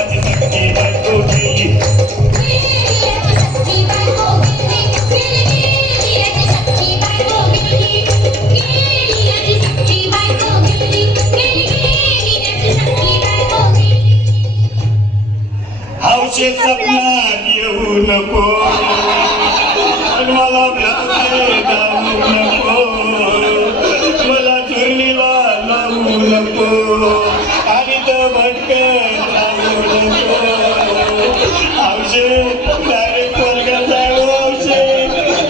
माझी सख्खी बायको गेली. हौशे सपनात येऊ नको पण मला भ्राते दामू नको मला चुरणीला लावू नको आणि तर भटकत राहू नको. हौशे डायरेक्ट स्वर्गात जाऊ हौशे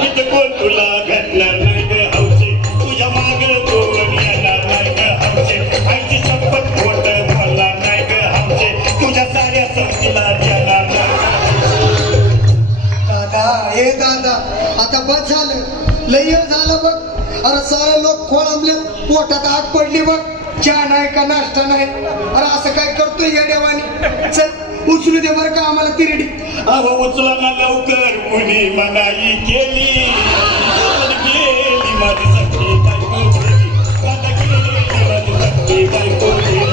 इथं कोण तुला भेटणार नाही ग हौशे तुझ्या माग कोण येणार नाही ग हौशे आईची शपथ खोट बोलणार नाही ग हौशे तुझ्या साऱ्या संगतीला देणार नाही. दादा हे दादा आता बस झालं लय झालं बघ. अरे सारे लोक खोळंबले पोटात आग पडली बघ. चहा नाही का नाश्ता नाही. अरे असं काय करतोय या देवानी. चल उचलू दे बरं का आम्हाला तिरडी. अहो उचला ना लवकर कुणी मनाई केली गेली माझी सख्खी बायको गेली. आता गेली माझी सख्खी बायको गेली.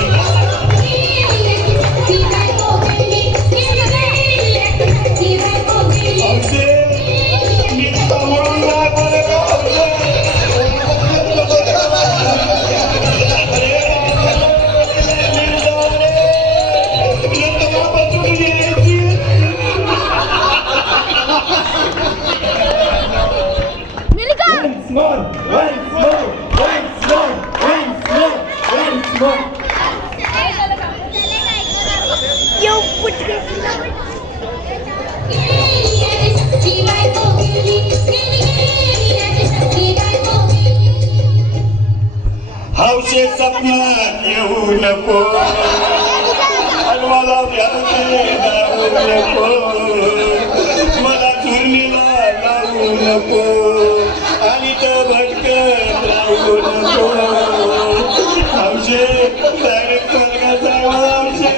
हौशे सपनात येऊ नको आणि मला भ्याते जाऊ नको मला चुरणीला लावू नको आणि तर भटकत राहू नको. हौशे डायरेक्ट स्वर्गात जाऊ हौशे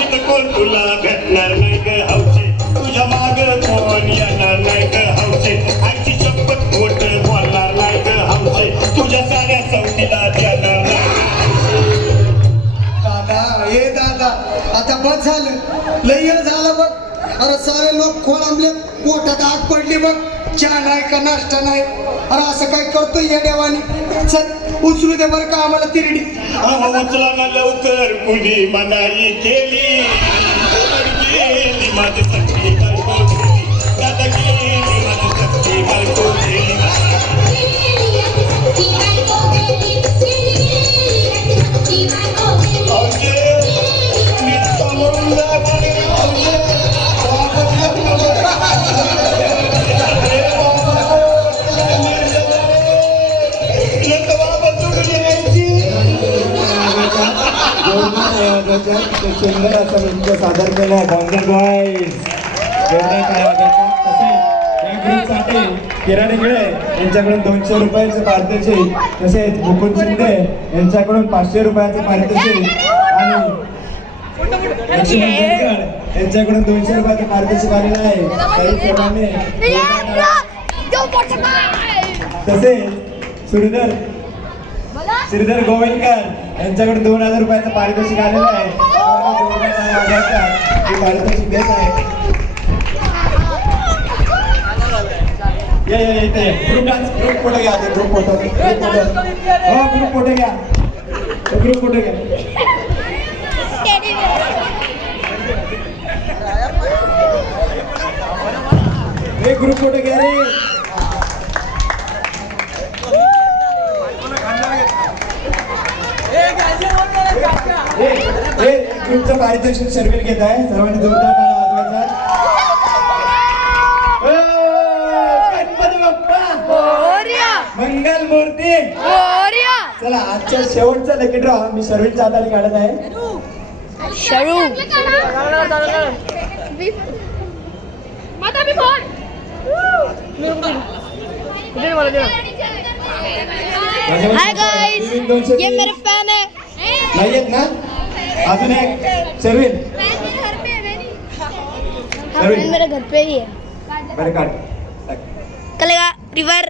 इथं कोण तुला भेटणार नाही ग हौशे तुझ्या माग कोण येणार नाही ग हौशे आईची शपथ खोट बोलणार नाही ग हौशे तुझ्या साऱ्या संगतीला देणार नाही. दादा हे दादा आता बस झालं लय झालं बघ. अरे सारे लोक खोळंबले पोटात आग पडली बघ. चहा नाही का नाश्ता नाही. अरे असं काय करतोय या देवानी. चल उचलू दे बरं का आम्हाला तिरडी. अहो उचला ना लवकर कुणी मनाई केली गेली माझी सख्खी बायको गेली. दादा गेली माझी सख्खी बायको गेली. सुंदर असं नृत्य सादर केलं बॉन्जर बॉईज. ग्रुपसाठी किराणी खेळे यांच्याकडून 200 रुपयाचे पारितोषिक तसेच मुकुंद शिंदे यांच्याकडून 500 रुपयाचे पारितोषिक आणि लक्ष्मण केळकर यांच्याकडून 200 रुपयाचे पारितोषिक आलेलं आहे. काही सर्वांनी तसेच श्रीधर गोविंदकर यांच्याकडून 2000 रुपयाचं पारितोषिक आलेलं आहे. पारितोषिक देत आहे. इथे ग्रुप फोटो घ्या. ग्रुप फोटो हो ग्रुप फोटो घ्या. ग्रुप फोटो घ्या. ग्रुप फोटो घ्या रे. ग्रुपचं पारितोषिक सर्वेल घेत आहे. सर्वांनी जोरदार टाळ्या वाजवायचा. गणपती बाप्पा मंगल मूर्ती. चला आजच्या शेवटचा लकी ड्रॉ मी सर्वेच्या हाताने काढत आहे. हाय गाइस, ये मेरे फैन है. नाही येत ना अजून एक सर्विन. मेरे घर पे ही है. बरं काढ चलेगा रिवर.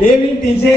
A win 300